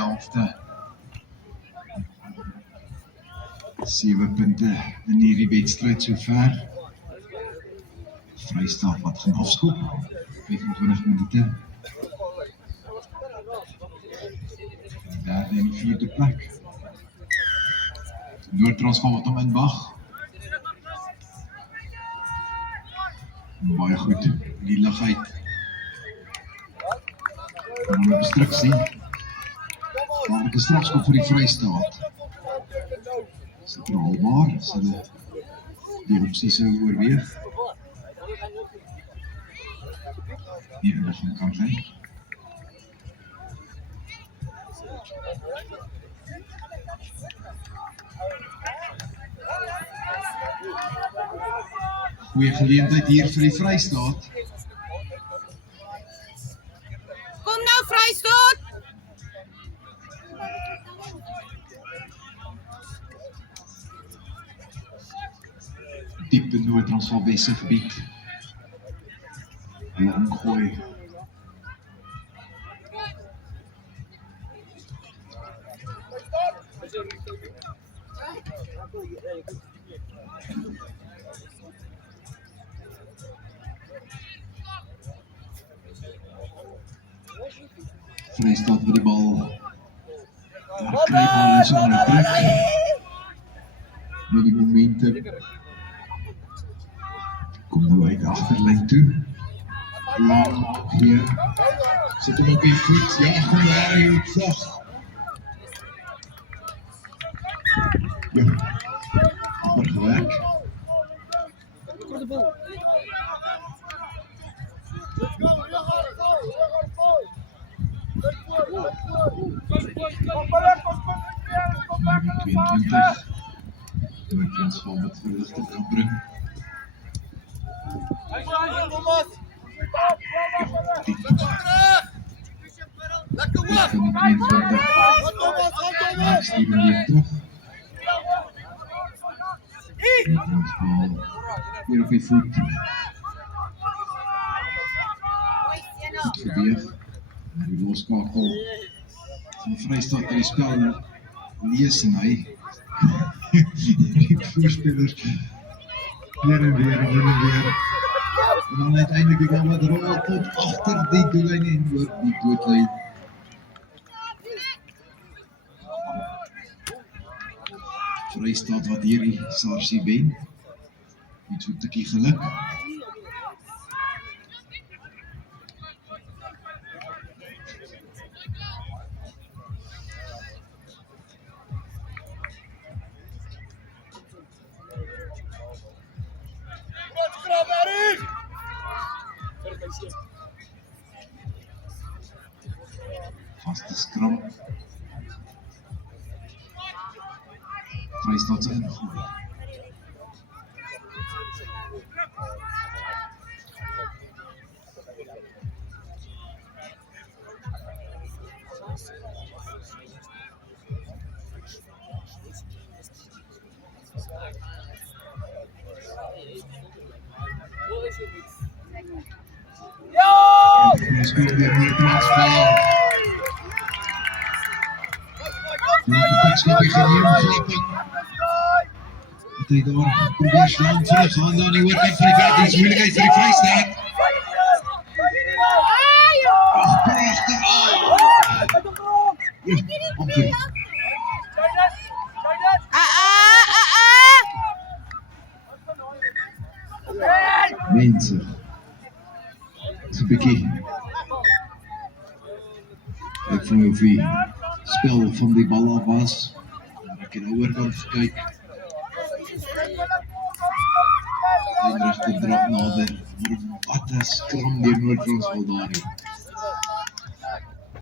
helfte. 7 punte in hierdie wedstryd sover. Vrystaat wat gaan afskop. 25 minute. Daar in die 4de plek. Noord-Transvaal wat hom inwag. Baie goed, die lig uit. Van obstruksie. Maar 'n strafskop vir die Vrystaat. Is dit haalbaar? Sal dit die opsie sou oorweeg? Nee, dat kan zijn. Goeie geleentheid hier vir die Vrystaat. Kom nou Vrystaat! Diep in Noord-Transvaal Wesse gebied. Lang gooi. Vrystaat met die bal. Daar kry bal en so onder druk. Met die momente. Kom nou uit agterlyn toe. Lang hier. Sit hom op die voet. Ja, kom daar, jy vlug. Ja. Amper gewerk. Noord-Transvaal wat verligting kan bring. Lekker hoog! Steven weer terug. Weer op die voet. Goed geweeg. Die loskakel van Vrystaat in die spel lees en hy. Die voorspelers weer en weer en weer en weer. En dan uiteindelik die bal wat rol tot agter die doellyn en oor die doodlyn. Vrystaat wat hierdie Sarsie wen. Met so 'n tikkie geluk. Vaste skram. Vrystaat se ingooi. Ons speel weer met Transvaal. Die skopie geneem flapping. Het hy daar probeer slaan terug, gaan daar die oorkant van die veld, die is moeilikheid vir die Vrystaat. Ach, prachtig! Mense, so 'n bietjie. Ek van hoe die spel van die bal af was. Ek het aan die oorkant gekyk. En regter draf nader. Wat 'n skram deur Noord-Transvaal daar.